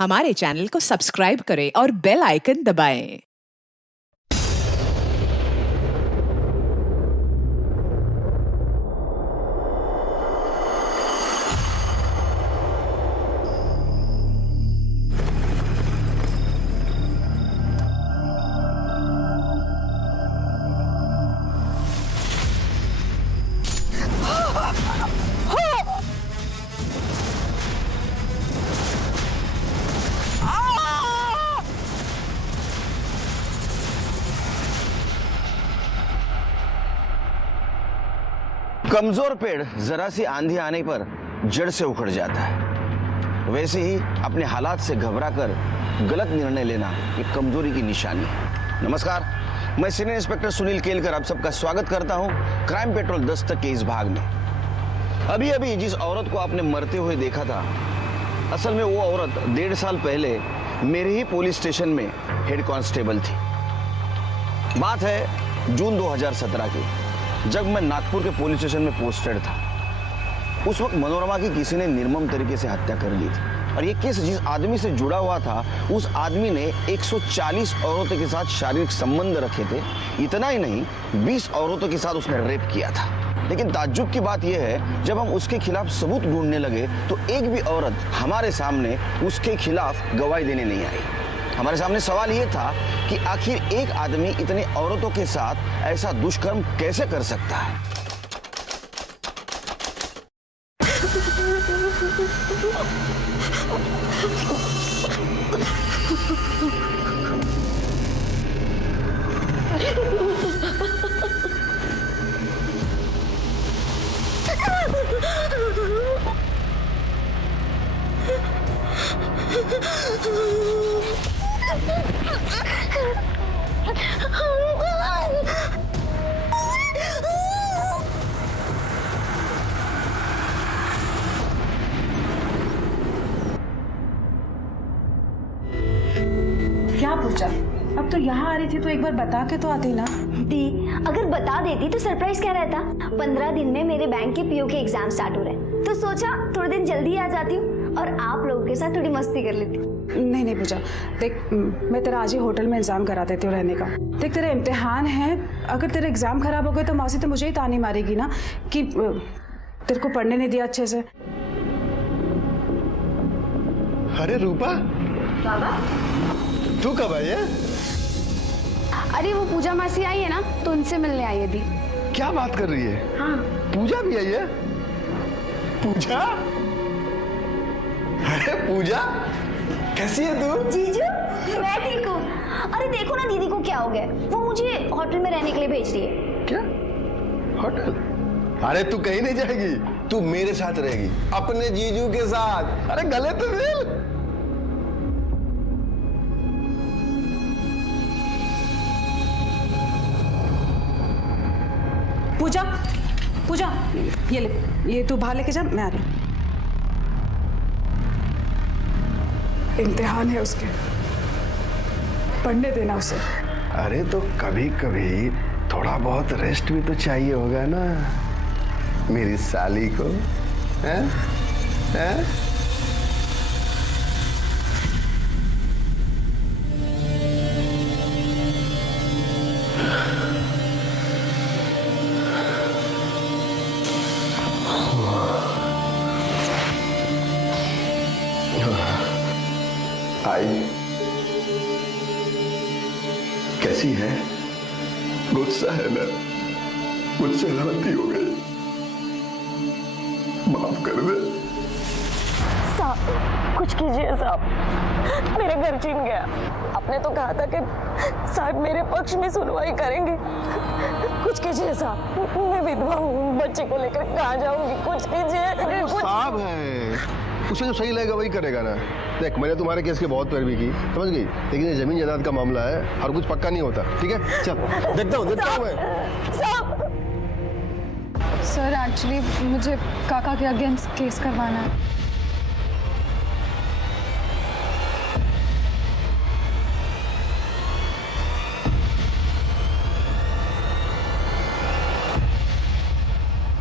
हमारे चैनल को सब्सक्राइब करें और बेल आइकन दबाएं। कमजोर पेड़ जरा सी आंधी आने पर जड़ से उखड़ जाता है। वैसे ही अपने हालात से घबराकर गलत निर्णय लेना एक कमजोरी की निशानी है। नमस्कार, मैं सीनियर इंस्पेक्टर सुनील केलकर आप सबका स्वागत करता हूं क्राइम पेट्रोल दस्तक के इस भाग में। अभी अभी जिस औरत को आपने मरते हुए देखा था, असल में वो औरत 1.5 साल पहले मेरे ही पुलिस स्टेशन में हेड कांस्टेबल थी। बात है जून 2017 की, जब मैं नागपुर के पुलिस स्टेशन में पोस्टेड था। उस वक्त मनोरमा की किसी ने निर्मम तरीके से हत्या कर ली थी और ये केस जिस आदमी से जुड़ा हुआ था, उस आदमी ने 140 औरतों के साथ शारीरिक संबंध रखे थे। इतना ही नहीं, 20 औरतों के साथ उसने रेप किया था। लेकिन ताज्जुब की बात यह है, जब हम उसके खिलाफ सबूत ढूंढने लगे तो एक भी औरत हमारे सामने उसके खिलाफ गवाही देने नहीं आई। हमारे सामने सवाल ये था कि आखिर एक आदमी इतने औरतों के साथ ऐसा दुष्कर्म कैसे कर सकता है। क्या पूछा? अब तो यहाँ आ रही थी तो एक बार बता के तो आती ना। दी, अगर बता देती तो सरप्राइज क्या रहता। 15 दिन में मेरे बैंक के पीओ के एग्जाम स्टार्ट हो रहे हैं, तो सोचा थोड़े दिन जल्दी आ जाती हूँ और आप लोगों के साथ थोड़ी मस्ती कर लेती। नहीं नहीं पूजा, देख मैं तेरा आज ही होटल में इंतजाम करा देती हूँ रहने का। देख तेरा इम्तिहान है, अगर तेरा एग्जाम खराब हो गए तो मौसी तो मुझे ही तानी मारेगी ना कि तेरे को पढ़ने नहीं दिया अच्छे से। अरे रूपा, बाबा तू कब आई है? अरे वो पूजा मासी आई है ना, तो उनसे मिलने आई है दी। क्या बात कर रही है? हाँ। पूजा भी आई है? पूजा? अरे पूजा, कैसी है तू? जीजू, मैं ठीक हूँ। अरे देखो ना दीदी को क्या हो गया, वो मुझे होटल में रहने के लिए भेज रही है। क्या? होटल? अरे तू कहीं नहीं जाएगी, तू मेरे साथ रहेगी, अपने जीजू के साथ। अरे गले तो मिल। पूजा पूजा, ये ले, ये तू बाहर लेके जा, मैं आ रही हूँ। इम्तिहान है उसके, पढ़ने देना उसे। अरे तो कभी कभी थोड़ा बहुत रेस्ट भी तो चाहिए होगा ना मेरी साली को, हैं? हैं? आई कैसी है? गुस्सा है ना? मुझसे गलती हो गई, माफ कर दे। साहब कुछ कीजिए साहब, मेरा घर छीन गया। आपने तो कहा था कि साहब मेरे पक्ष में सुनवाई करेंगे। कुछ कीजिए साहब, मैं विधवा हूँ, बच्चे को लेकर कहाँ जाऊंगी? कुछ कीजिए। साहब है, उसे जो सही लगेगा वही करेगा ना। देख, मैंने तुम्हारे केस की बहुत पैरवी की, समझ गई, लेकिन ये जमीन जायदाद का मामला है, हर कुछ पक्का नहीं होता। ठीक है, चल देखता हूँ मैं। साहब सर, एक्चुअली मुझे काका के अगेंस्ट केस करवाना है।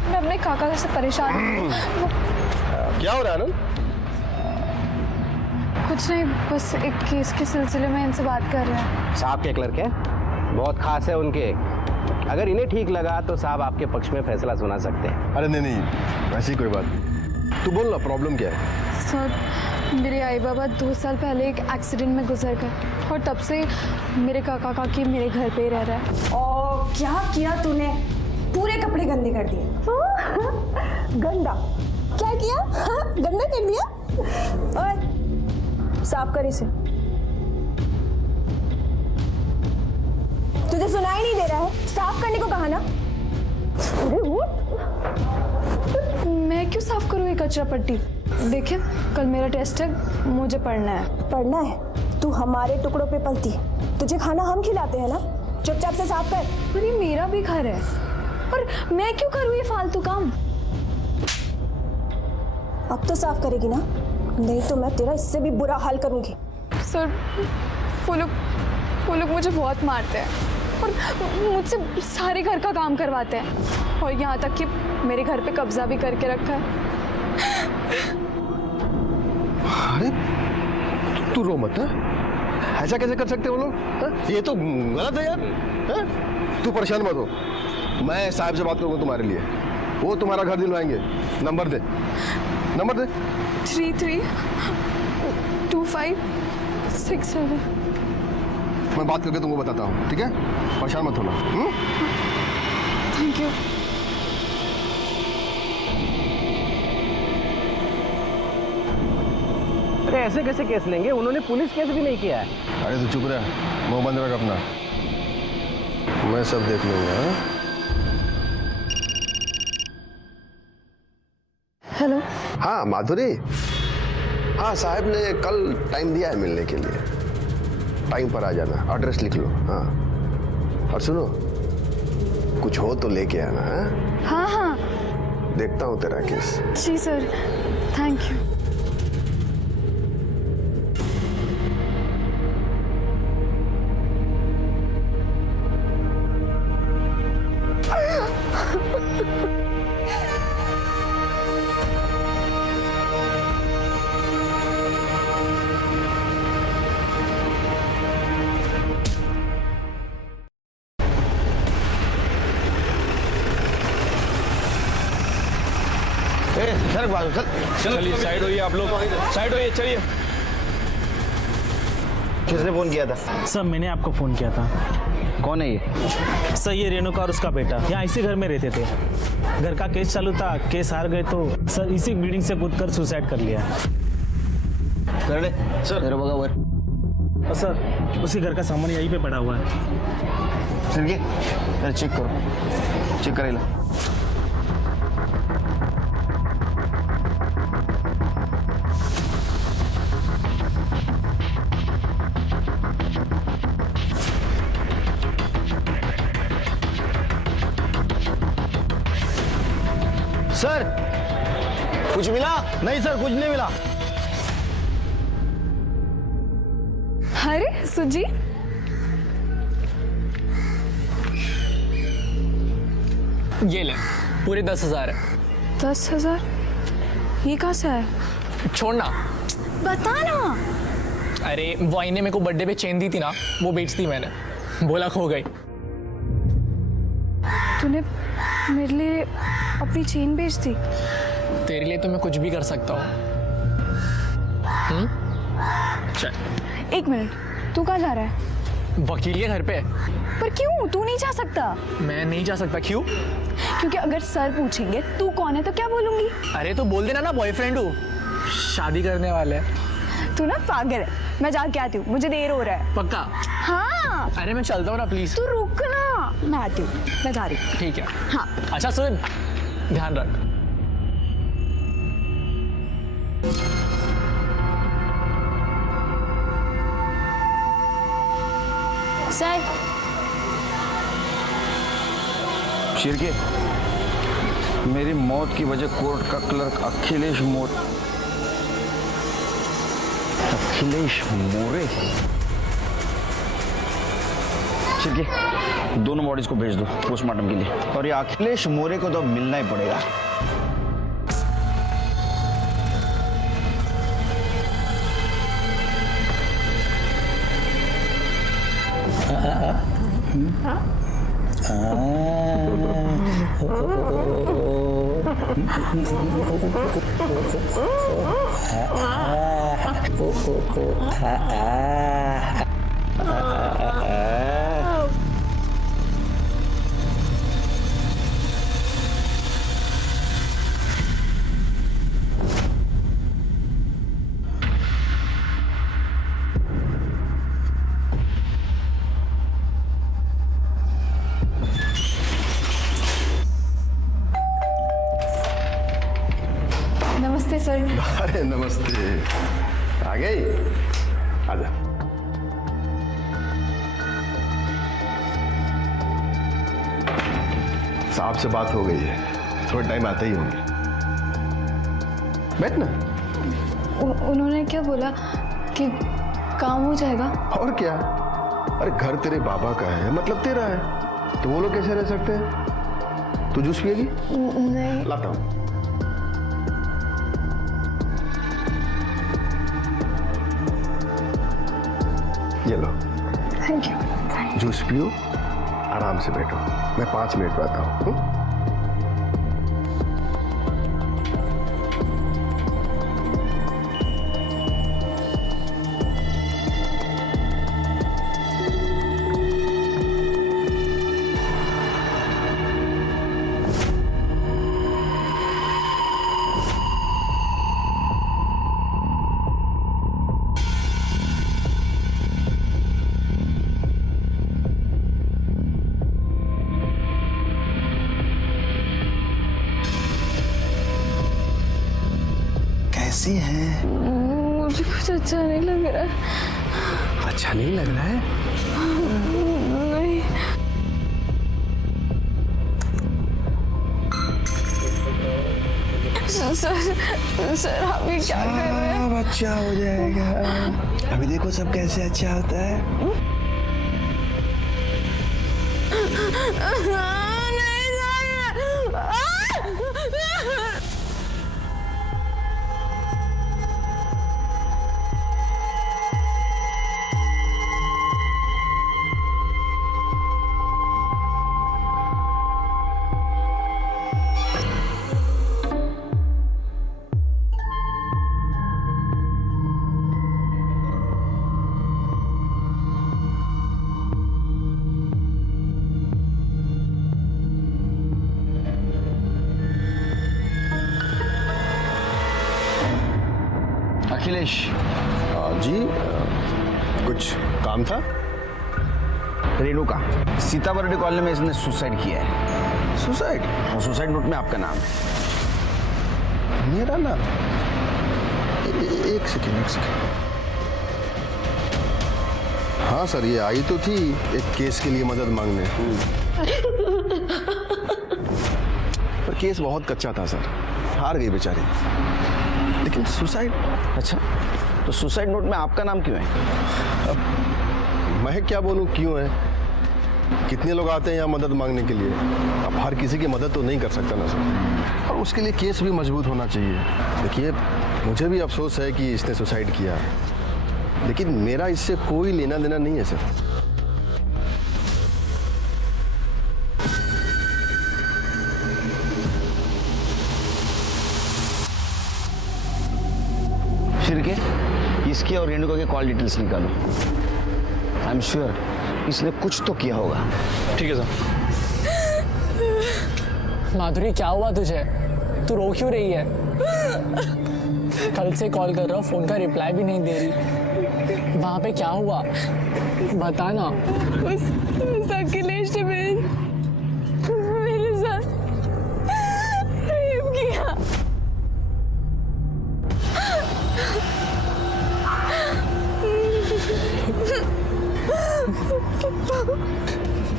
मैं अपने काका से परेशान हूँ। क्या हो रहा है आनंद? कुछ नहीं, बस एक केस के सिलसिले में इनसे बात कर रहे हैं। साहब के क्लर्क है, बहुत खास है उनके। अगर इन्हें ठीक लगा तो साहब आपके पक्ष में फैसला सुना सकते हैं। अरे नहीं नहीं, ऐसी कोई बात नहीं। तू बोल ना, प्रॉब्लम क्या है? सर, मेरे आई बाबा 2 साल पहले एक एक्सीडेंट में गुजर गए और तब से मेरे काका काकी मेरे घर पे ही रह रहा है। और क्या किया तूने? पूरे कपड़े गंदे कर दिए। गंदा क्या किया? हाँ, गंदा कर दिया। ओए, साफ कर इसे। तुझे सुनाई नहीं दे रहा है? साफ करने को कहा ना। अरे उठ। मैं क्यों साफ करूँ ये कचरा पट्टी? देखिए, कल मेरा टेस्ट है, मुझे पढ़ना है। पढ़ना है? तू हमारे टुकड़ों पे पलती। तुझे खाना हम खिलाते हैं ना, चुपचाप से साफ कर। पर ये मेरा भी घर है, और मैं क्यों करूँ ये फालतू काम? अब तो साफ करेगी ना, नहीं तो मैं तेरा इससे भी बुरा हाल करूंगी। सर, वो लोग मुझे बहुत मारते हैं और मुझसे सारे घर का काम करवाते हैं, और यहाँ तक कि मेरे घर पे कब्जा भी करके रखा है। अरे तू रो मत, है? ऐसा कैसे कर सकते हो लोग? है? ये तो गलत है यार। है? तू परेशान मत हो, मैं साहब से बात करूंगा तुम्हारे लिए, वो तुम्हारा घर दिलवाएंगे। नंबर दे, नंबर दे। 332567। मैं बात करके तुमको बताता हूँ, ठीक है? परेशान मत होना। Thank you. अरे ऐसे कैसे केस लेंगे? उन्होंने पुलिस केस भी नहीं किया है। अरे तू चुप रह, मुंह बंद रख अपना, मैं सब देख लूंगा। हेलो। हाँ माधुरी, हाँ साहब ने कल टाइम दिया है मिलने के लिए, टाइम पर आ जाना, एड्रेस लिख लो। हाँ, और सुनो, कुछ हो तो लेके आना। है? हाँ हाँ, देखता हूँ तेरा केस। जी सर, थैंक यू। सर बाजू चल। चलिए साइड होइए आप लोग, साइड होइए, चलिए। किसने फोन किया था? सर मैंने आपको फ़ोन किया था। कौन है ये? सर ये रेणुका और उसका बेटा यहाँ इसी घर में रहते थे। घर का केस चालू था, केस हार गए तो सर इसी बिल्डिंग से कूदकर सुसाइड कर लिया। कर ले सर, मेरा बगा हुआ। और सर उसी घर का सामान यहीं पे पड़ा हुआ है। सर ये चेक करो, चेक करेला। सर कुछ मिला? नहीं सर, कुछ नहीं मिला। अरे सुजी, ये ले, पूरे 10,000 है। 10,000? ये कहाँ से है? छोड़ना। बता ना। अरे वो आईने मेरे को बर्थडे पे चेन दी थी ना, वो बेच दी मैंने, बोला खो गई। तूने मेरे लिए अपनी चेन बेच दी? तेरे लिए तो मैं कुछ भी कर सकता हूँ। चल। एक मिनट, तू कहाँ जा रहा है? वकील के घर पे। पर क्यों? तू नहीं जा सकता। मैं नहीं जा सकता। क्यों? क्योंकि अगर सर पूछेंगे तू कौन है तो क्या बोलूंगी? अरे तो बोल देना ना बॉयफ्रेंड हूँ, शादी करने वाले हैं। तू ना पागल है। मैं जाके आती हूँ, मुझे देर हो रहा है। पक्का? हाँ। अरे मैं चलता हूँ ना, प्लीज। तू रुक ना, मैं आती हूँ, मैं जा रही हूँ। ठीक है। हाँ। अच्छा सुन, ध्यान रख। सर, शिरके, मेरी मौत की वजह कोर्ट का क्लर्क अखिलेश मोरे। शिरके, दोनों बॉडीज को भेज दो पोस्टमार्टम के लिए, और ये अखिलेश मोरे को तो मिलना ही पड़ेगा। नमस्ते सर। अरे नमस्ते, आ गई, आजा। साहब से बात हो गई है, थोड़ा टाइम आते ही होंगे। बैठ ना। उन्होंने क्या बोला कि काम हो जाएगा? और क्या, अरे घर तेरे बाबा का है, मतलब तेरा है, तो वो लोग कैसे रह सकते हैं? तू जूस पिएगी? नहीं। लाता हूं। ये लो। Thank you. जूस पियो, आराम से बैठो, मैं 5 मिनट में आता हूँ। कैसी है? मुझे कुछ अच्छा नहीं लग रहा है। अच्छा नहीं लग रहा है? नहीं। सर आप ये क्या कर रहे हैं? अब अच्छा हो जाएगा, अभी देखो सब कैसे अच्छा होता है। नहीं सर। अखिलेश जी, कुछ काम था? रेणुका, सीताबर्डी कॉलोनी में इसने सुसाइड किया है। सुसाइड? और सुसाइड नोट में आपका नाम है। मेरा नाम? एक सेकेंड। हाँ सर, ये आई तो थी एक केस के लिए मदद मांगने, पर केस बहुत कच्चा था सर, हार गई बेचारी। लेकिन सुसाइड? अच्छा, तो सुसाइड नोट में आपका नाम क्यों है? अब मैं क्या बोलूं क्यों है, कितने लोग आते हैं यहाँ मदद मांगने के लिए, अब हर किसी की मदद तो नहीं कर सकता ना सर, और उसके लिए केस भी मजबूत होना चाहिए। देखिए, मुझे भी अफसोस है कि इसने सुसाइड किया, लेकिन मेरा इससे कोई लेना देना नहीं है सर। शिरके, इसकी और रेणुका के कॉल डिटेल्स निकालो। आई एम श्योर इसने कुछ तो किया होगा। ठीक है सर। माधुरी क्या हुआ तुझे? तू रो क्यों रही है? कल से कॉल कर रहा हूँ, फोन का रिप्लाई भी नहीं दे रही। वहां पे क्या हुआ बता ना। उस अखिलेश ने मेरे साथ प्रेम किया।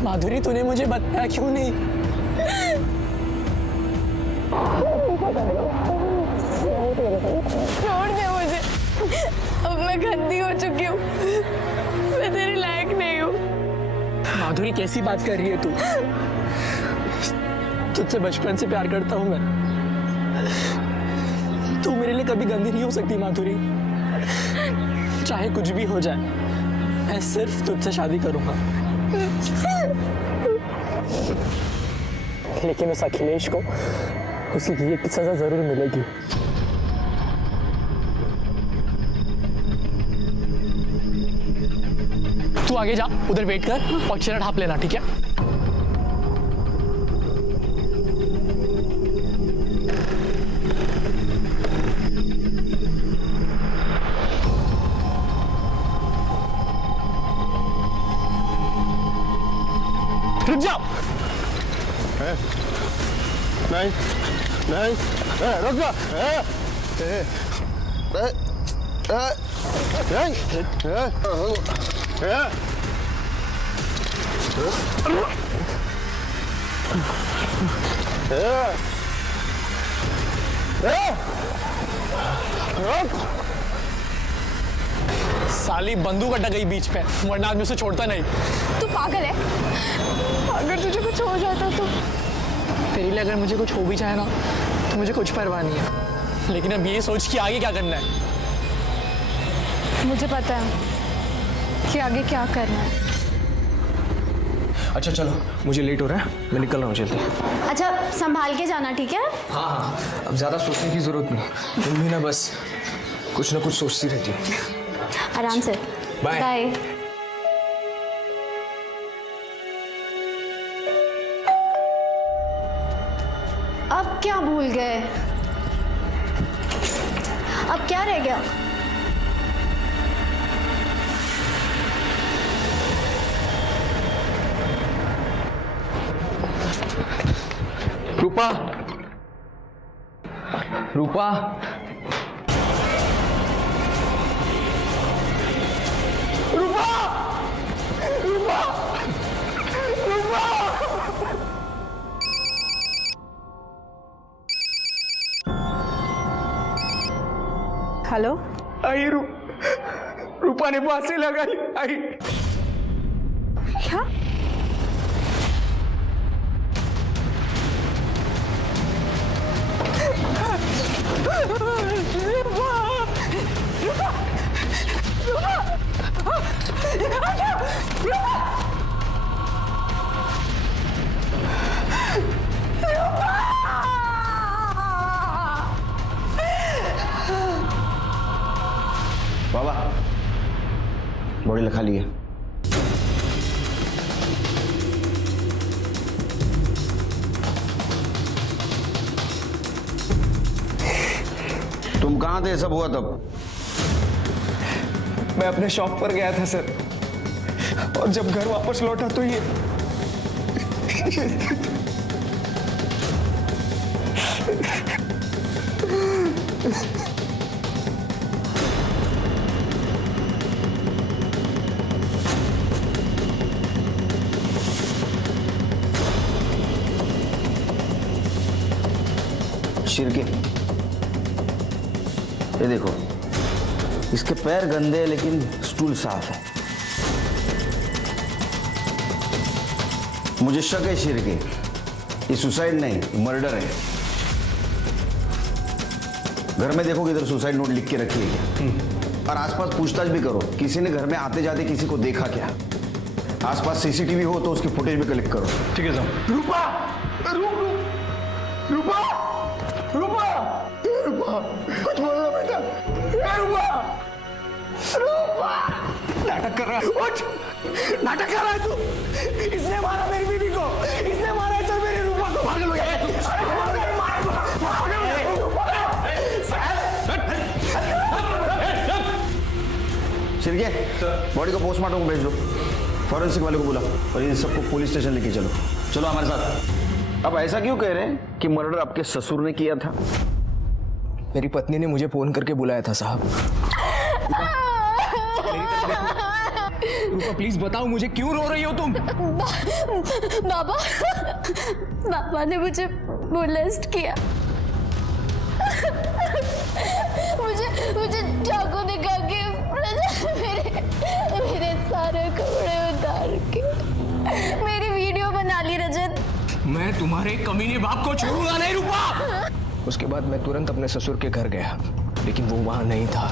माधुरी तूने मुझे बताया क्यों नहीं? छोड़ दे मुझे, अब मैं गंदी हो चुकी हूँ, मैं तेरे लायक नहीं हूँ। माधुरी कैसी बात कर रही है तू? तुझसे बचपन से प्यार करता हूँ मैं, तू मेरे लिए कभी गंदी नहीं हो सकती माधुरी। चाहे कुछ भी हो जाए, मैं सिर्फ तुझसे शादी करूंगा। लेकिन उस अखिलेश को उसकी किए की सजा जरूर मिलेगी। तू आगे जा, उधर वेट कर और चेहरा ढाप लेना, ठीक है? रुक जाओ। नहीं नहीं, रुक जा। साली बंदूक अटक गई बीच पे, वरना आदमी उसे छोड़ता नहीं। तू पागल है? अगर तुझे कुछ हो जाता तो? तेरे लिए अगर मुझे कुछ हो भी जाए ना तो मुझे कुछ परवाह नहीं है, लेकिन अब ये सोच कि आगे क्या करना है। मुझे पता है कि आगे क्या करना है। अच्छा चलो, मुझे लेट हो रहा है, मैं निकल रहा हूँ जल्दी। अच्छा संभाल के जाना, ठीक है? हाँ हाँ, अब ज़्यादा सोचने की ज़रूरत नहीं, तुम भी ना बस कुछ ना कुछ सोचती रहती हो। आराम से। बाय। बाय। अब क्या भूल गए? अब क्या रह गया? रूपा, रूपा, रूपा, रूपा, रूपा। हेलो। आई रूपा ने फांसी लगाई। आई क्या? बाबा बॉडी लिखा लिए। तुम कहां थे सब हुआ तब? मैं अपने शॉप पर गया था सर, और जब घर वापस लौटा तो ये शिरके, ये देखो, इसके पैर गंदे हैं लेकिन स्टूल साफ है। मुझे शक है शिरके, ये सुसाइड नहीं मर्डर है। घर में देखोगे इधर सुसाइड नोट लिख के रखी है, और आसपास पूछताछ भी करो, किसी ने घर में आते जाते किसी को देखा क्या। आसपास सीसीटीवी हो तो उसकी फुटेज भी कलेक्ट करो। ठीक है साहब। रूपा, रूपा, रूपा, रूपा, कुछ बोलो बेटा। रूपा, रूपा, नाटक कर रहा है। उठ, नाटक कर रहा है तू। इसने मारा मेरी बीवी को, इसने मारा है सर मेरी रूपा को। पागल हो गया है। शिरके, बॉडी को पोस्टमार्टम को भेज दो, फॉरेंसिक वाले को बुला, और इन सबको पुलिस स्टेशन लेके चलो। चलो हमारे साथ। अब ऐसा क्यों कह रहे हैं कि मर्डर आपके ससुर ने किया था? मेरी पत्नी ने मुझे फोन करके बुलाया था साहब। रूपा प्लीज बताओ, मुझे क्यों रो रही हो तुम? बाबा, बाबा ने मुझे मोलेस्ट किया। मुझे चाकू दिखा के मेरे सारे कपड़े उतार के मेरी वीडियो बना ली रजत। मैं तुम्हारे कमीने बाप को छोड़ूंगा नहीं रूपा। उसके बाद मैं तुरंत अपने ससुर के घर गया, लेकिन वो वहां नहीं था।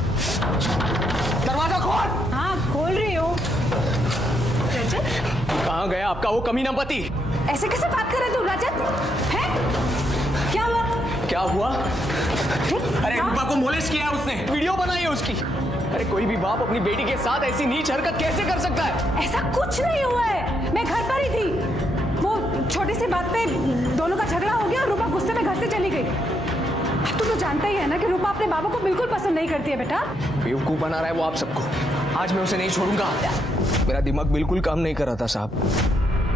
दरवाजा खोल। हाँ खोल रही हूँ। कहाँ कहाँ गया आपका वो कमीना पति? ऐसे कैसे बात कर रहे तू रजत? है क्या हुआ? क्या हुआ? अरे रूपा को मोलेस्ट किया है उसने, वीडियो बनाई है उसकी। अरे कोई भी बाप अपनी बेटी के साथ ऐसी नीच हरकत कैसे कर सकता है? ऐसा कुछ नहीं हुआ है, मैं घर पर ही थी। वो छोटी सी बात पे दोनों का झगड़ा हो गया और रूपा गुस्से में घर से चली गई। अब तू तो जानता ही है ना कि रूपा अपने बाबा को बिल्कुल पसंद नहीं करती है बेटा। बेवकूफ बना रहा है वो आप सबको। आज मैं उसे नहीं छोड़ूंगा। मेरा दिमाग बिल्कुल काम नहीं कर रहा था साहब।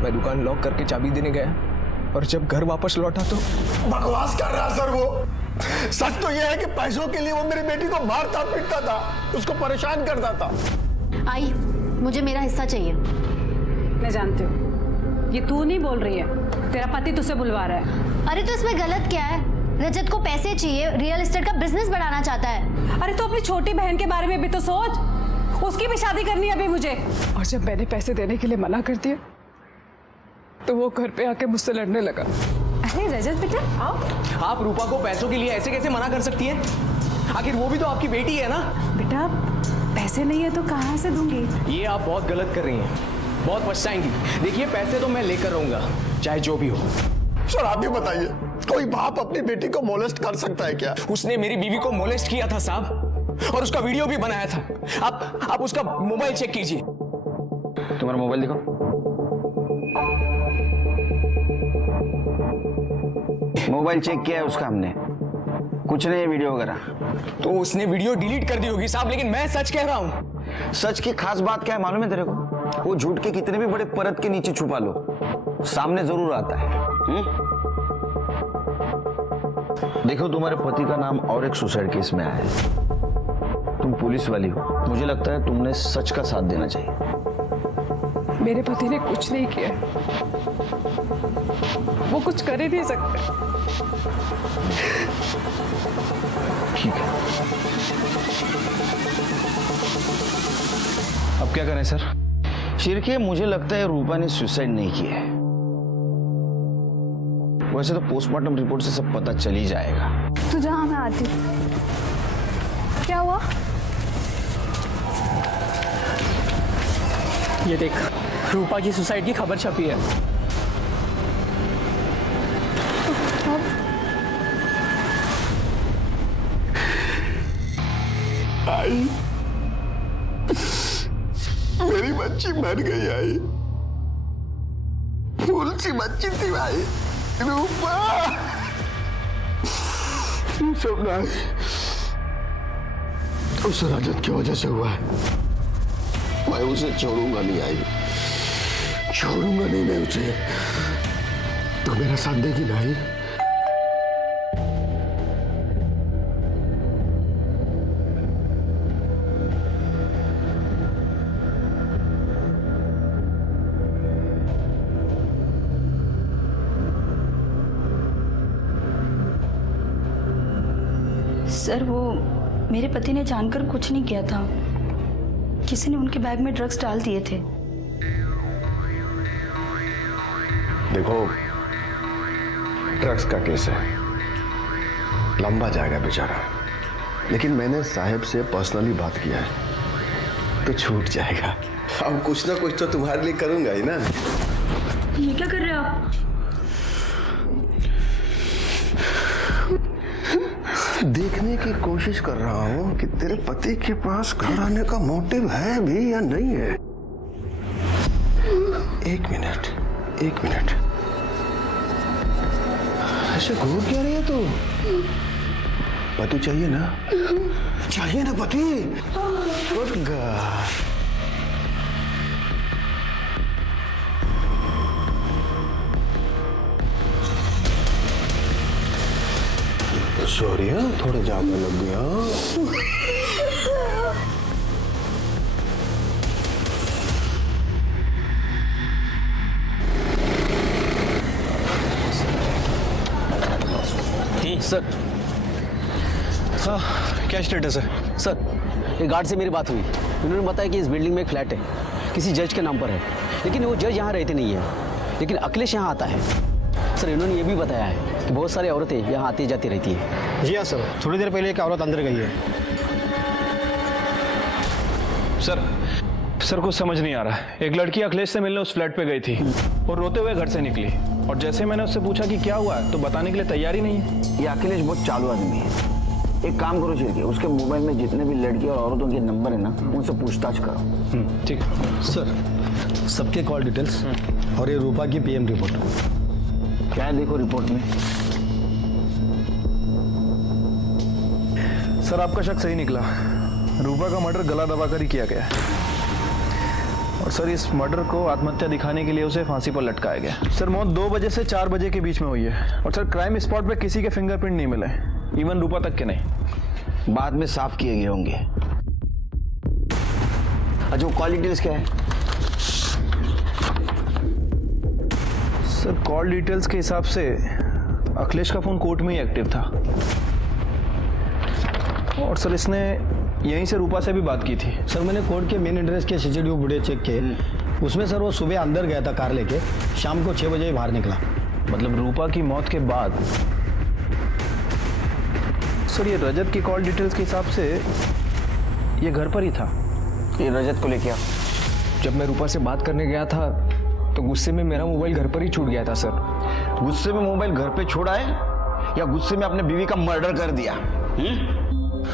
मैं दुकान लॉक करके चाबी देने गया और जब घर वापस लौटा तो बकवास कर रहा सर वो। सच तो यह है कि पैसों के लिए वो मेरी बेटी को मारता पीटता था, उसको परेशान करता था। आई, मुझे मेरा हिस्सा चाहिए। मैं जानती हूँ ये तू नहीं बोल रही है, तेरा पति तुझसे बुलवा रहा है। अरे तो इसमें गलत क्या है? रजत को पैसे चाहिए, रियल एस्टेट का बिजनेस बढ़ाना चाहता है। अरे तो अपनी छोटी बहन के बारे में भी तो सोच, उसकी भी शादी करनी है अभी मुझे। और जब मैंने पैसे देने के लिए मना कर दिया तो वो घर पे आके मुझसे लड़ने लगा। अरे रजत बेटा आओ। आप रूपा को पैसों के लिए ऐसे कैसे मना कर सकती हैं? आखिर वो भी तो आपकी बेटी है ना। बेटा पैसे नहीं है तो कहाँ से दूंगी? ये आप बहुत गलत कर रही हैं, बहुत पछताएंगी। देखिए पैसे तो मैं लेकर रहूंगा चाहे जो भी हो। सर आप ही बताइए, कोई बाप अपनी बेटी को मोलेस्ट कर सकता है क्या? उसने मेरी बीवी को मोलेस्ट किया था साहब, और उसका वीडियो भी बनाया था। आप उसका मोबाइल चेक कीजिए। तुम्हारा मोबाइल दिखाओ। मोबाइल चेक किया है उसका हमने, कुछ नहीं वीडियो वगैरह। तो उसने वीडियो डिलीट कर दी होगी साहब, लेकिन मैं सच कह रहा हूं। सच की खास बात क्या है मालूम है तेरे को? वो झूठ के कितने भी बड़े परत के नीचे छुपा लो, सामने जरूर आता है। देखो तुम्हारे पति का नाम और एक सुसाइड केस में आया है। तुम पुलिस वाली हो, मुझे लगता है तुमने सच का साथ देना चाहिए। मेरे पति ने कुछ नहीं किया, वो कुछ कर ही नहीं सकते। ठीक है, अब क्या करें सर? शिरके मुझे लगता है रूपा ने सुसाइड नहीं किया है। वैसे तो पोस्टमार्टम रिपोर्ट से सब पता चल ही जाएगा। तू जहाँ मैं आती। क्या हुआ? ये देख, रूपा की सुसाइड की खबर छपी है। आई, मेरी बच्ची मर गई। आई, फूल सी बच्ची थी भाई, रूपा। सब ना उस रजत की वजह से हुआ है। मैं उसे छोड़ूंगा नहीं। आई, छोड़ूंगा नहीं मैं उसे। तो मेरा साथ देगी ना? आई, सर वो मेरे पति ने जानकर कुछ नहीं किया था, किसी ने उनके बैग में ड्रग्स डाल दिए थे। देखो ड्रग्स का केस है, लंबा जाएगा बेचारा, लेकिन मैंने साहब से पर्सनली बात किया है तो छूट जाएगा। अब कुछ ना कुछ तो तुम्हारे लिए करूंगा ही ना। ये क्या कर रहे हो आप? देखने की कोशिश कर रहा हूं कि तेरे पति के पास घर आने का मोटिव है भी या नहीं है। एक मिनट, एक मिनट, ऐसे घूर क्या रही है तू? पति चाहिए ना? चाहिए ना पति? Good girl. सॉरी हाँ, थोड़ा ज्यादा लग गया। सर, हाँ, क्या स्टेटस है? सर एक गार्ड से मेरी बात हुई। उन्होंने बताया कि इस बिल्डिंग में एक फ्लैट है, किसी जज के नाम पर है, लेकिन वो जज यहाँ रहते नहीं है, लेकिन अखिलेश यहाँ आता है। सर इन्होंने ये भी बताया है कि बहुत सारी औरतें यहाँ आती जाती रहती है। जी हाँ सर, थोड़ी देर पहले एक औरत अंदर गई है। सर सर कुछ समझ नहीं आ रहा है। एक लड़की अखिलेश से मिलने उस फ्लैट पे गई थी और रोते हुए घर से निकली, और जैसे मैंने उससे पूछा कि क्या हुआ तो बताने के लिए तैयार ही नहीं है। ये अखिलेश बहुत चालू आदमी है। एक काम करो चिरके, उसके मोबाइल में जितने भी लड़की और औरतों के नंबर है ना, उनसे पूछताछ करो। ठीक है सर, सबके कॉल डिटेल्स और ये रूपा की पीएम रिपोर्ट। क्या है देखो रिपोर्ट में? सर आपका शक सही निकला। रूपा का मर्डर गला दबाकर ही किया गया है, और सर इस मर्डर को आत्महत्या दिखाने के लिए उसे फांसी पर लटकाया गया। सर मौत 2 बजे से 4 बजे के बीच में हुई है, और सर क्राइम स्पॉट पे किसी के फिंगरप्रिंट नहीं मिले, इवन रूपा तक के नहीं। बाद में साफ किए गए होंगे। अच्छा, वो कॉल डिटेल्स क्या है? सर कॉल डिटेल्स के हिसाब से अखिलेश का फोन कोर्ट में ही एक्टिव था, और सर इसने यहीं से रूपा से भी बात की थी। सर मैंने कोर्ट के मेन एड्रेस के सीसीटीवी फुटेज चेक किए, उसमें सर वो सुबह अंदर गया था कार लेके, शाम को 6 बजे बाहर निकला। मतलब रूपा की मौत के बाद। सर ये रजत की कॉल डिटेल्स के हिसाब से ये घर पर ही था। ये रजत को लेके आओ। जब मैं रूपा से बात करने गया था तो गुस्से में मेरा मोबाइल घर पर ही छूट गया था सर। गुस्से में मोबाइल घर पे छोड़ा है या गुस्से में अपने बीवी का मर्डर कर दिया?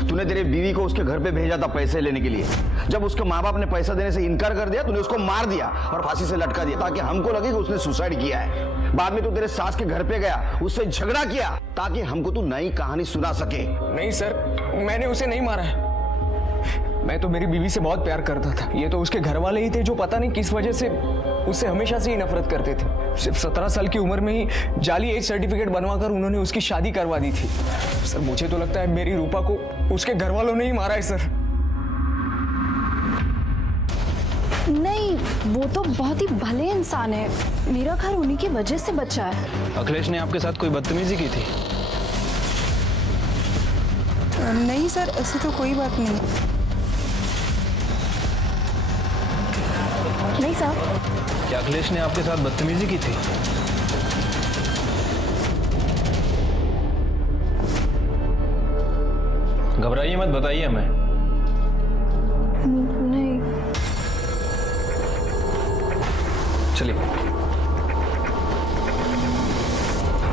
तूने तेरे बीवी को उसके घर पे भेजा था पैसे लेने के लिए। जब उसके माँ बाप ने पैसा देने से इनकार कर दिया, तूने उसको मार दिया और फांसी से लटका दिया, ताकि हमको लगे कि उसने सुसाइड किया है। बाद में तू तेरे सास के घर पे गया, उससे झगड़ा किया, ताकि हमको तू नई कहानी सुना सके। नहीं सर, मैंने उसे नहीं मारा है। मैं तो मेरी बीवी से बहुत प्यार करता था। ये तो उसके घर वाले ही थे जो पता नहीं किस वजह से उससे हमेशा से ही नफरत करते थे। सिर्फ 17 साल की उम्र में ही जाली एज सर्टिफिकेट बनवाकर उन्होंने उसकी शादी करवा दी थी। सर मुझे तो लगता है मेरी रूपा को उसके घर वालों ने ही मारा है सर। नहीं, वो तो बहुत ही भले इंसान है। मेरा घर उन्हीं की वजह से बचा है। अखिलेश ने आपके साथ कोई बदतमीजी की थी? नहीं सर, ऐसी तो कोई बात नहीं। नहीं सर। क्या अखिलेश ने आपके साथ बदतमीजी की थी? घबराइए मत, बताइए हमें। नहीं। चलिए।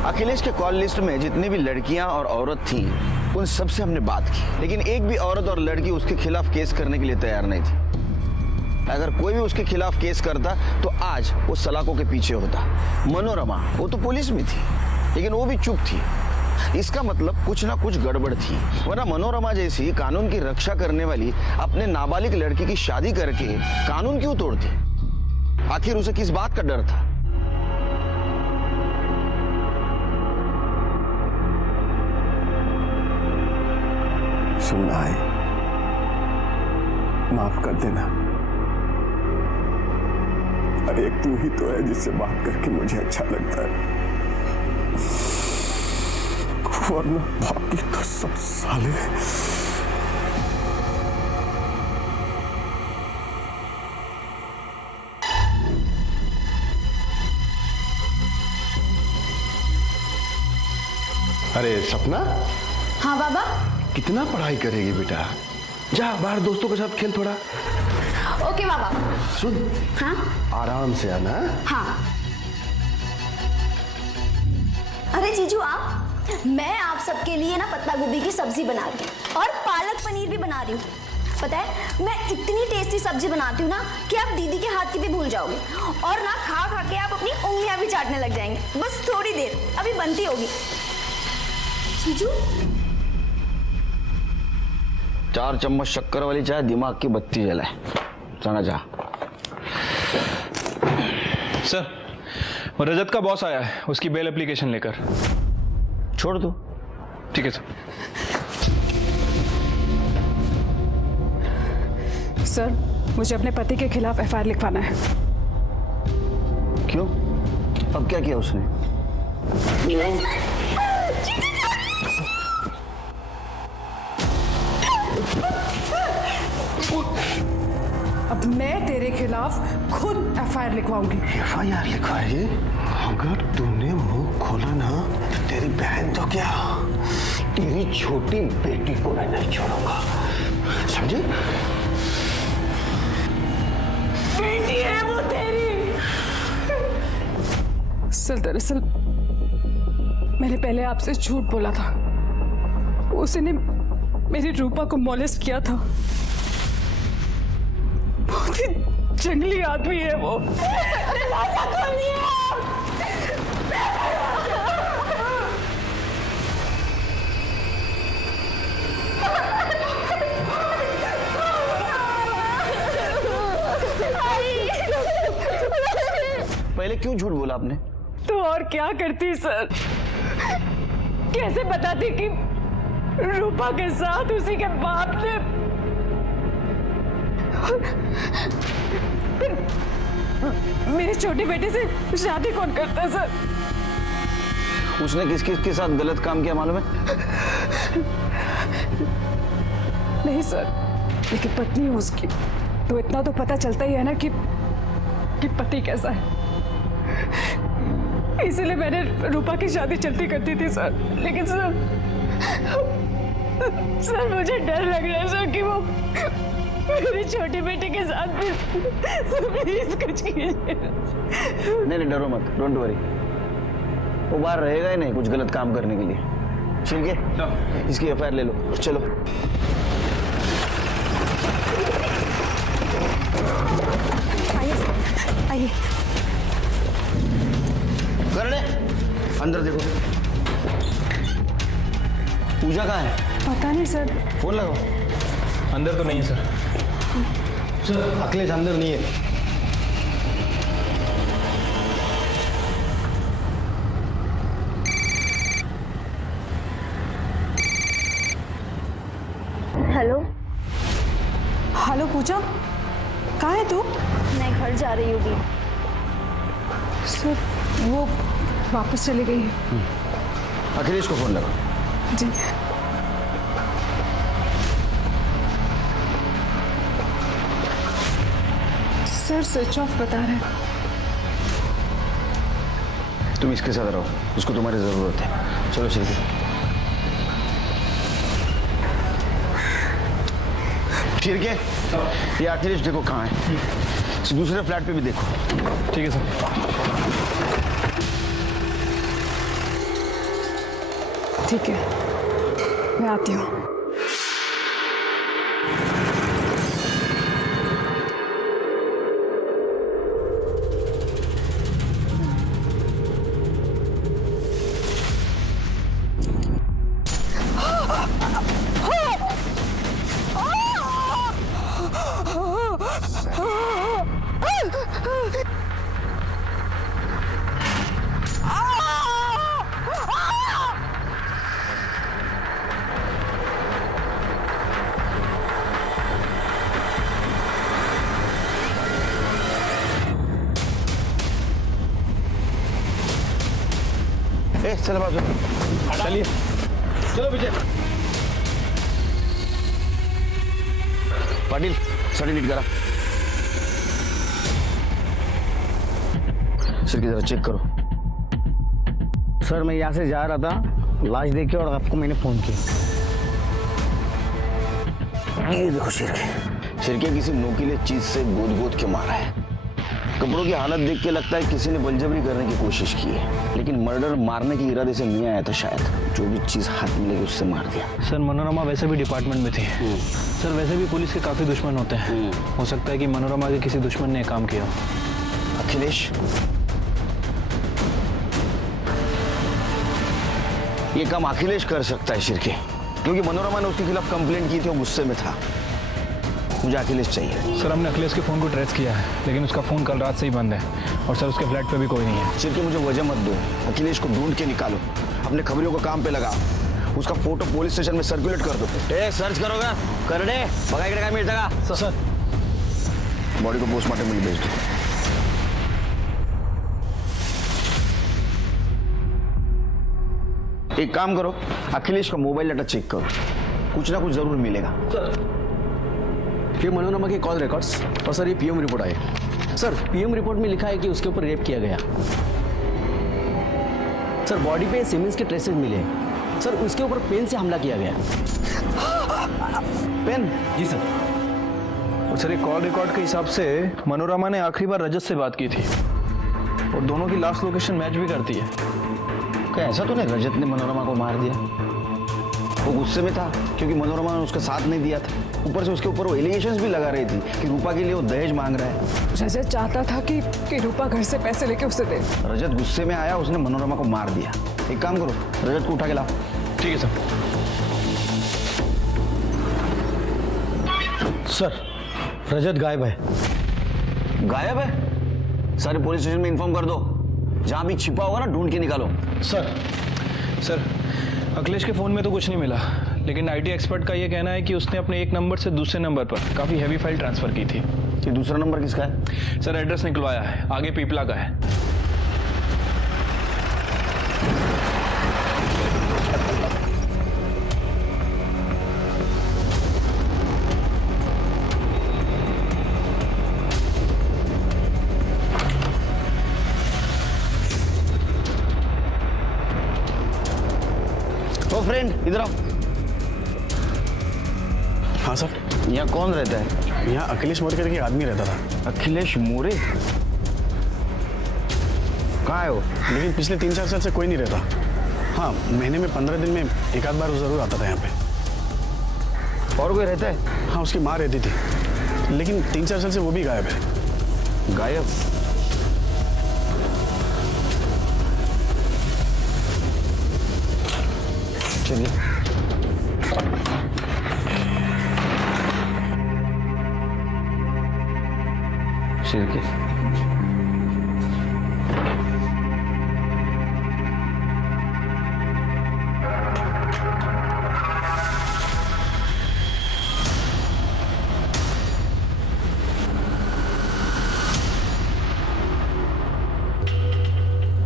अखिलेश के कॉल लिस्ट में जितनी भी लड़कियां और औरत थी, उन सबसे हमने बात की, लेकिन एक भी औरत और लड़की उसके खिलाफ केस करने के लिए तैयार नहीं थी। अगर कोई भी उसके खिलाफ केस करता तो आज वो सलाखों के पीछे होता। मनोरमा, वो तो पुलिस में थी, लेकिन वो भी चुप थी। इसका मतलब कुछ ना कुछ गड़बड़ थी, वरना मनोरमा जैसी कानून की रक्षा करने वाली अपने नाबालिग लड़की की शादी करके कानून क्यों तोड़ती? आखिर उसे किस बात का डर था? सुनना है, माफ कर देना। अरे एक तू ही तो है जिससे बात करके मुझे अच्छा लगता है, वरना बाकी तो सब साले। अरे सपना। हाँ बाबा। कितना पढ़ाई करेगी बेटा? जा बाहर दोस्तों के साथ खेल थोड़ा। ओके बाबा। सुन। हाँ। आराम से आना। हाँ। अरे जीजू आप, मैं आप सबके लिए ना पत्ता गोभी की सब्जी बना रही हूँ और पालक पनीर भी बना रही हूँ। पता है मैं इतनी टेस्टी सब्जी बनाती हूँ ना कि आप दीदी के हाथ की भी भूल जाओगे, और ना खा खा के आप अपनी उंगलियां भी चाटने लग जाएंगे। बस थोड़ी देर, अभी बनती होगी। जीजू 4 चम्मच शक्कर वाली चाय दिमाग की बत्ती जलाए। जाना जा। सर, रजत का बॉस आया है, उसकी बेल एप्लीकेशन लेकर। छोड़ दो। ठीक है सर। सर, मुझे अपने पति के खिलाफ एफआईआर लिखवाना है। क्यों? अब क्या किया उसने? अब मैं तेरे खिलाफ खुद एफआईआर लिखवाऊंगी। एफआईआर लिखवाएगी? अगर तूने मुंह खोला ना तो तेरी बहन तो क्या, तेरी छोटी बेटी। बेटी को मैं नहीं छोड़ूंगा, समझे? सर दरअसल मैंने पहले आपसे झूठ बोला था। उसने मेरी रूपा को मॉलेस्ट किया था। बहुत ही जंगली आदमी है वो। पहले क्यों झूठ बोला आपने? तो और क्या करती सर? कैसे बताती कि रूपा के साथ उसी के बाप ने मेरे छोटे बेटे से शादी कौन करता है सर? उसने किस किस के साथ गलत काम किया मालूम है? नहीं सर, लेकिन पत्नी हो उसकी तो इतना तो पता चलता ही है ना कि पति कैसा है। इसलिए मैंने रूपा की शादी चलती करती थी सर। लेकिन सर मुझे डर लग रहा है सर कि वो मेरे छोटे बेटे के साथ भी। प्लीज कुछ कीजिए। नहीं डरो मत, डोंट वरी। वो बाहर रहेगा ही नहीं कुछ गलत काम करने के लिए। शिर्के, इसकी एफआईआर ले लो। चलो आइए। करने अंदर देखो। पूजा कहाँ है? पता नहीं सर। फोन लगाओ। अंदर तो नहीं है सर। अखिलेश अंदर नहीं है। हेलो। हेलो पूजा, कहाँ है तू? मैं घर जा रही हूँ। सर वो वापस चली गई है। अखिलेश को फोन लगाओ। जी। सर स्विच ऑफ बता रहे हैं। तुम इसके साथ रहो, उसको तुम्हारी जरूरत है। चलो शिल्पी। शिर्के, ये अखिलेश देखो कहाँ है। दूसरे फ्लैट पे भी देखो। ठीक है सर। ठीक है, मैं आती हूँ। चलो बाजू। चलिए चलो विजय। पाटिल सर्टिफिकेट करा। सर की जरा चेक करो। सर मैं यहाँ से जा रहा था, लाश देख के और आपको मैंने फोन किया। ये देखो शिर्के किसी नोकीले चीज से गोद गोद के मारा है। कपड़ों की हालत देख के लगता है किसी ने बलजबरी करने की कोशिश की है, लेकिन मर्डर मारने के इरादे से नहीं आया था शायद। जो भी चीज हाथ मिलेगी उससे मार दिया। सर मनोरमा वैसे भी डिपार्टमेंट में थी। सर वैसे भी पुलिस के काफी दुश्मन होते हैं। हो सकता है कि मनोरमा के किसी दुश्मन ने काम किया। अखिलेश, ये काम अखिलेश कर सकता है शिर्के, क्योंकि मनोरमा ने उसके खिलाफ कंप्लेंट की थी, वो गुस्से में था। मुझे अखिलेश चाहिए। सर हमने अखिलेश के फोन को ट्रेस किया है, लेकिन उसका फोन कल रात से ही बंद है और सर उसके फ्लैट पे भी कोई नहीं है। शिर्के मुझे वजह मत दो, अखिलेश को ढूंढ के निकालो। अपने खबरियों को काम पे लगाओ। उसका फोटो पुलिस स्टेशन में सर्कुलेट कर दो। सर्च करोगा कर दे बघा इकडे काय मिळतं का? सर बॉडी को पोस्टमार्टम में भेज दो। एक काम करो, अखिलेश का मोबाइल डाटा चेक करो, कुछ ना कुछ जरूर मिलेगा। ये मनोरमा के कॉल रिकॉर्ड्स और सर ये पीएम रिपोर्ट आए। सर पीएम रिपोर्ट में लिखा है कि उसके ऊपर रेप किया गया। सर बॉडी पे सीमेंस के ट्रेसेस मिले। सर उसके ऊपर पेन से हमला किया गया। पेन? जी सर। और सर ये कॉल रिकॉर्ड के हिसाब से मनोरमा ने आखिरी बार रजत से बात की थी और दोनों की लास्ट लोकेशन मैच भी करती है। क्या ऐसा तो नहीं रजत ने मनोरमा को मार दिया? वो गुस्से में था क्योंकि मनोरमा ने उसका साथ नहीं दिया था। ऊपर से उसके ऊपर वो एलिगेशंस भी लगा रही थी कि रूपा के लिए वो दहेज मांग रहा है। रजत चाहता था कि रूपा घर से पैसे लेके उसे दे। रजत गुस्से में आया, उसने मनोरमा को मार दिया। एक काम करो, रजत को उठा के लाओ। ठीक है सर। सर, रजत गायब है। गायब है? सारे पुलिस स्टेशन में इन्फॉर्म कर दो, जहां भी छिपा होगा ना ढूंढ के निकालो। सर अखिलेश के फोन में तो कुछ नहीं मिला, लेकिन आईटी एक्सपर्ट का ये कहना है कि उसने अपने एक नंबर से दूसरे नंबर पर काफी हैवी फाइल ट्रांसफर की थी। ये दूसरा नंबर किसका है? सर एड्रेस निकलवाया है, आगे पीपला का है। ओ फ्रेंड, इधर आओ। हाँ सर। यहाँ कौन रहता है? यहाँ अखिलेश मोरे करके एक आदमी रहता था। अखिलेश मोरे? कहाँ है वो? लेकिन पिछले 3-4 साल से कोई नहीं रहता। हाँ, महीने में 15 दिन में एक आध बार वो जरूर आता था यहाँ पे। और कोई रहता है? हाँ, उसकी माँ रहती थी, लेकिन 3-4 साल से वो भी गायब है। गायब? चलिए। शिरके,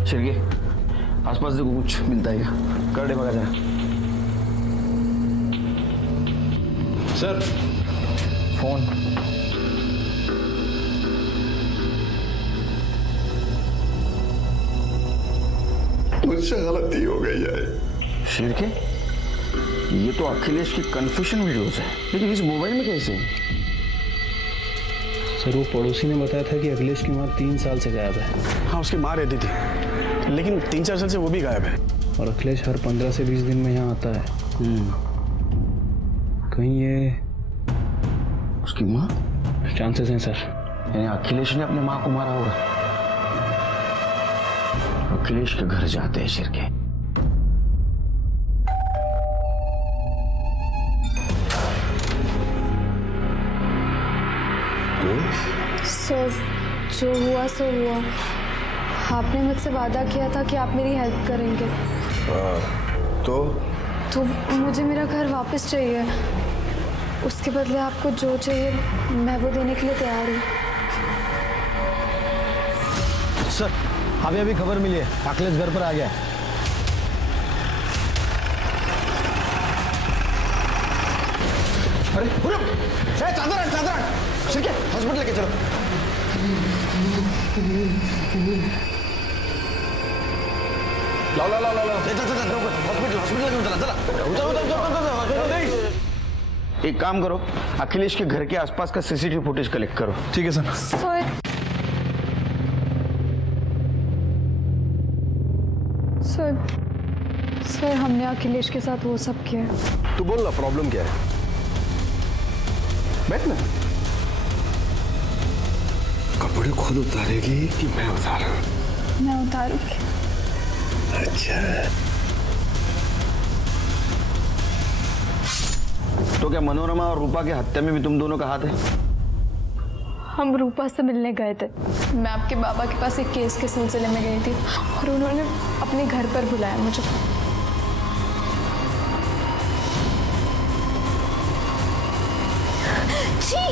शिरके, आसपास देखो कुछ मिलता है क्या? कर दे बगा जरा। Sir phone. मुझसे गलती हो गई है। शिरके, ये तो अखिलेश की कन्फेशन वीडियोस है, लेकिन इस मोबाइल में कैसे? सर वो पड़ोसी ने बताया था कि अखिलेश की माँ 3 साल से गायब है। हाँ, उसकी माँ रहती थी, लेकिन 3-4 साल से वो भी गायब है। और अखिलेश हर 15 से 20 दिन में यहाँ आता है। कहीं ये उसकी माँ? चांसेस हैं सर। यानी अखिलेश ने अपने माँ को मारा होगा। अखिलेश के घर जाते हैं शिरके। सर, जो हुआ सो हुआ। आपने मुझसे वादा किया था कि आप मेरी हेल्प करेंगे। तो मुझे मेरा घर वापस चाहिए। उसके बदले आपको जो चाहिए मैं वो देने के लिए तैयार हूँ। सर, हमें अभी खबर मिली है, अखिलेश घर पर आ गया है। अरे चादर शिरके, हॉस्पिटल लेके चलो। लाओ हॉस्पिटल। एक काम करो, अखिलेश के घर के आसपास का सीसीटीवी फुटेज कलेक्ट करो। ठीक है सर। सर, हमने अखिलेश के साथ वो सब किया। तू बोल ना, प्रॉब्लम क्या है? बैठ ना। कपड़े खुद उतारेगी कि मैं उतारूं? मैं उतारूंगी। अच्छा, तो क्या मनोरमा और रूपा की हत्या में भी तुम दोनों का हाथ है? हम रूपा से मिलने गए थे। मैं आपके बाबा के पास एक केस के सिलसिले में गई थी और उन्होंने अपने घर पर बुलाया मुझे। छी!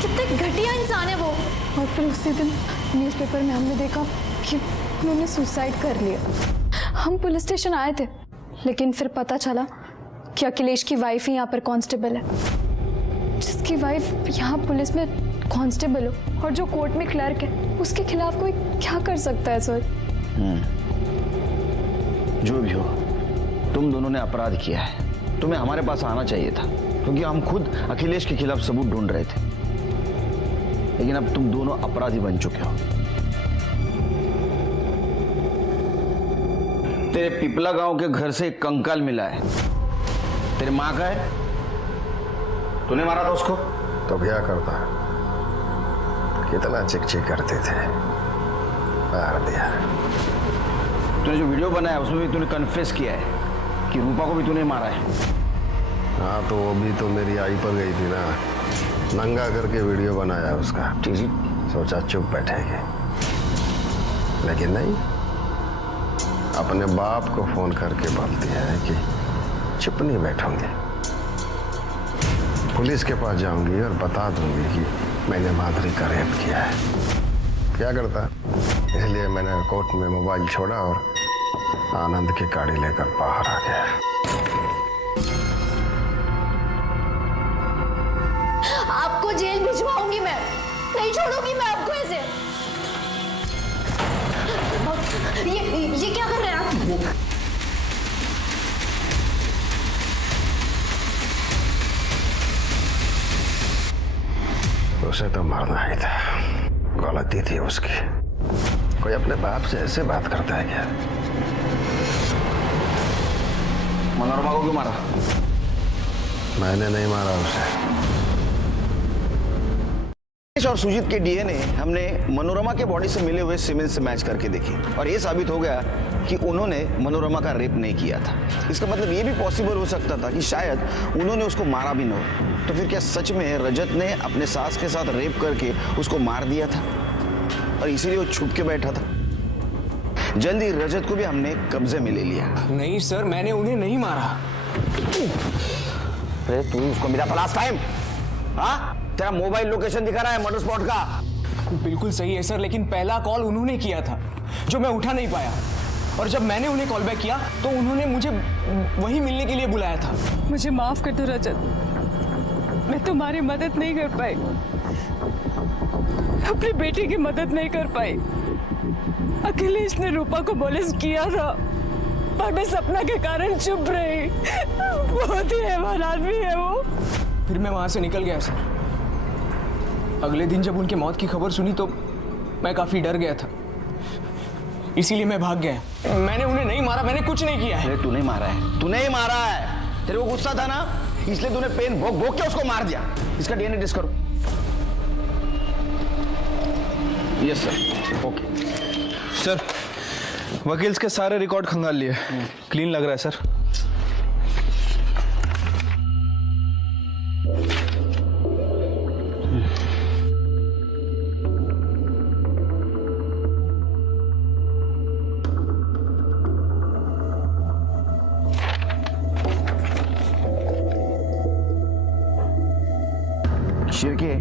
कितने घटिया इंसान है वो। और फिर उसी दिन न्यूज़पेपर में हमने देखा कि उन्होंने सुसाइड कर लिया। हम पुलिस स्टेशन आए थे, लेकिन फिर पता चला कि अखिलेश की वाइफ ही यहाँ पर कांस्टेबल है। जिसकी वाइफ यहाँ पुलिस में कांस्टेबल हो और जो कोर्ट में क्लर्क है, उसके खिलाफ कोई क्या कर सकता है सर? जो भी हो, तुम दोनों ने अपराध किया है। तुम्हें हमारे पास आना चाहिए था, क्योंकि हम खुद अखिलेश के खिलाफ सबूत ढूंढ रहे थे। लेकिन अब तुम दोनों अपराधी बन चुके हो। तेरे पिपला गांव के घर से एक कंकाल मिला है। तेरी माँ का है। तूने मारा था उसको? तो क्या करता, कितना चिक चिक करते थे, मार दिया। तूने जो वीडियो बनाया उसमें भी तूने कन्फेस किया है कि रूपा को भी तूने मारा है। हाँ तो वो भी तो मेरी आई पर गई थी ना, नंगा करके वीडियो बनाया उसका। सोचा चुप बैठेगी, लेकिन नहीं, अपने बाप को फोन करके बोलती है कि चुप नहीं बैठूंगी, पुलिस के पास जाऊंगी और बता दूंगी कि मैंने माधुरी का रेप किया है। क्या करता, इसलिए मैंने कोर्ट में मोबाइल छोड़ा और आनंद की गाड़ी लेकर बाहर आ गया। आपको जेल भिजवाऊंगी मैं, नहीं छोड़ूंगी मैं आपको ऐसे। ये क्या कर रहे हैं आप? उसे तो मरना ही था, गलती थी उसकी। कोई अपने बाप से ऐसे बात करता है क्या? मनोरमा को क्यों मारा? मैंने नहीं मारा उसे। और सुजीत के डीएनए हमने मनोरमा के बॉडी से मिले हुए सीमेंट से मैच करके देखी और ये साबित हो गया कि उन्होंने मनोरमा का रेप नहीं किया था। इसका मतलब ये भी पॉसिबल हो सकता था कि शायद उन्होंने उसको मारा भी न हो। तो फिर क्या सच में रजत ने अपने सास के साथ रेप करके उसको मार दिया था और इसीलिए वो छुप के बैठा था? जल्दी रजत को भी हमने कब्जे में ले लिया। नहीं सर, मैंने उन्हें नहीं मारा। अरे तू उसको मिला था लास्ट टाइम? हाँ, तेरा मोबाइल लोकेशन दिखा रहा है मर्डर स्पॉट का। बिल्कुल सही है सर, लेकिन पहला कॉल उन्होंने किया था जो मैं उठा नहीं पाया, और जब मैंने उन्हें कॉल बैक किया तो उन्होंने मुझे वहीं मिलने के लिए बुलाया था। मुझे माफ कर दो रजत, मैं तुम्हारी मदद नहीं कर पाई, अपनी बेटी की मदद नहीं कर पाई। अखिलेश ने रूपा को पुलिस किया था, पर मैं सपना के कारण चुप रही। बहुत ही हैवान आदमी है वो। फिर मैं वहां से निकल गया सर। अगले दिन जब उनके मौत की खबर सुनी तो मैं काफी डर गया था, इसीलिए मैं भाग गया। मैंने उन्हें नहीं मारा, मैंने कुछ नहीं किया है। तूने मारा है, तूने ही मारा है। तेरे को गुस्सा था ना, इसलिए तूने पेन भोग भोग के उसको मार दिया। इसका डीएनए टेस्ट करो। Yes sir, okay sir. वकील के सारे रिकॉर्ड खंगाल लिए, क्लीन लग रहा है सर। शिरके,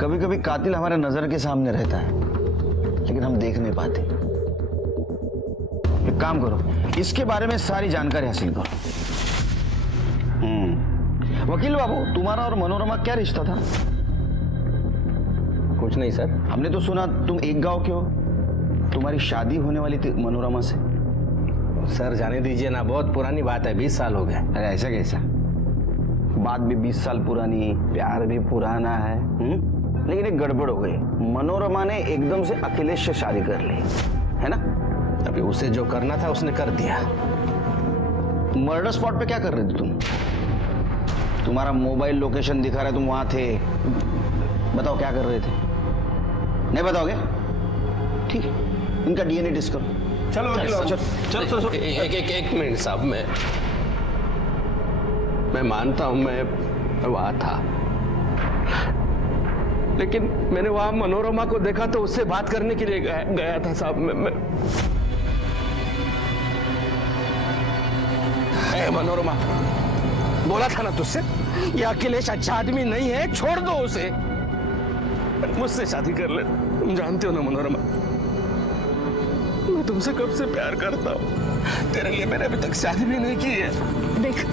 कभी कभी कातिल हमारे नजर के सामने रहता है लेकिन हम देख नहीं पाते। एक काम करो, इसके बारे में सारी जानकारी हासिल करो। वकील बाबू, तुम्हारा और मनोरमा क्या रिश्ता था? कुछ नहीं सर। हमने तो सुना तुम एक गांव के हो, तुम्हारी शादी होने वाली थी मनोरमा से। सर जाने दीजिए ना, बहुत पुरानी बात है, 20 साल हो गए। अरे ऐसा कैसा? बात भी 20 साल पुरानी, प्यार भी पुराना है। लेकिन एक गड़बड़ हो गई, मनोरमा ने एकदम से अखिलेश से शादी कर ली, है ना? अभी उसे जो करना था उसने कर दिया। मर्डर स्पॉट पे क्या कर रहे थे तुम? तुम्हारा मोबाइल लोकेशन दिखा रहा है, तुम वहां थे। बताओ क्या कर रहे थे? नहीं बताओगे? ठीक है, इनका डीएनए टेस्ट करो। चलो चलो। एक मिनट साहब, मैं मानता हूं मैं वहां था, लेकिन मैंने वहां मनोरमा को देखा तो उससे बात करने के लिए गया था साहब। मैं मनोरमा, बोला था ना तुझसे, ये अखिलेश अच्छा आदमी नहीं है, छोड़ दो उसे। मुझसे शादी कर ले। तुम जानते हो ना मनोरमा, मैं तुमसे कब से प्यार करता हूँ। तेरे लिए मैंने अभी तक शादी भी नहीं की है। देख,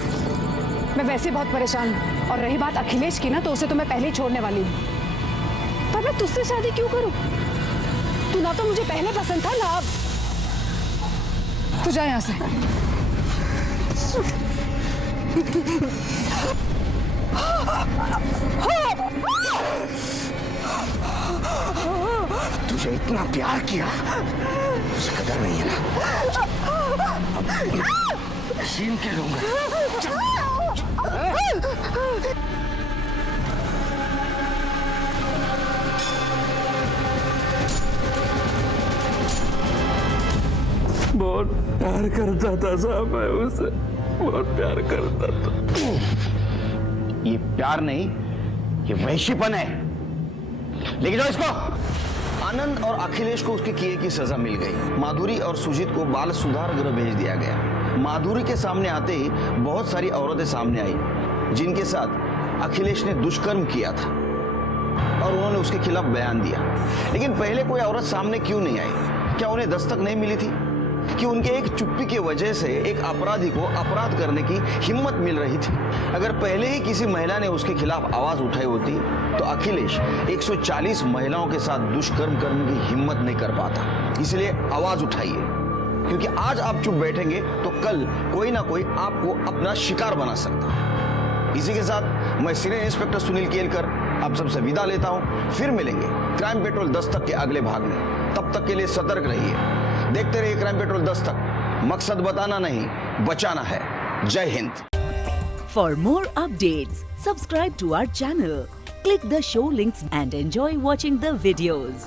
मैं वैसे बहुत परेशान हूँ, और रही बात अखिलेश की ना, तो उसे तो मैं पहले ही छोड़ने वाली हूँ। पर मैं तुझसे शादी क्यों करूँ? तू ना तो मुझे पहले पसंद था ना अब। तू जा यहाँ से। तुझे इतना प्यार किया, तुझे कदर नहीं है ना? छीन के लूंगा। बहुत प्यार करता था साहब, मैं उससे बहुत प्यार करता था। ये प्यार नहीं, ये वैश्यपन है। लेके जाओ इसको। आनंद और अखिलेश को उसके किए की सजा मिल गई। माधुरी और सुजीत को बाल सुधार गृह भेज दिया गया। माधुरी के सामने आते ही बहुत सारी औरतें सामने आई जिनके साथ अखिलेश ने दुष्कर्म किया था और उन्होंने उसके खिलाफ बयान दिया। लेकिन पहले कोई औरत सामने क्यों नहीं आई? क्या उन्हें दस्तक नहीं मिली थी कि उनके एक चुप्पी की वजह से एक अपराधी को अपराध करने की हिम्मत मिल रही थी? अगर पहले ही किसी महिला ने उसके खिलाफ आवाज उठाई होती तो अखिलेश 140 महिलाओं के साथ दुष्कर्म करने की हिम्मत नहीं कर पाता। इसलिए आवाज उठाइए, क्योंकि आज आप चुप बैठेंगे तो कल कोई ना कोई आपको अपना शिकार बना सकता है। इसी के साथ मैं सीनियर इंस्पेक्टर सुनील केलकर आप सबसे विदा लेता हूं। फिर मिलेंगे क्राइम पेट्रोल दस्तक के अगले भाग में। तब तक के लिए सतर्क रहिए। देखते रहिए क्राइम पेट्रोल दस्तक। मकसद बताना नहीं, बचाना है। जय Hind. For more updates, subscribe to our channel, click the show links and enjoy watching the videos.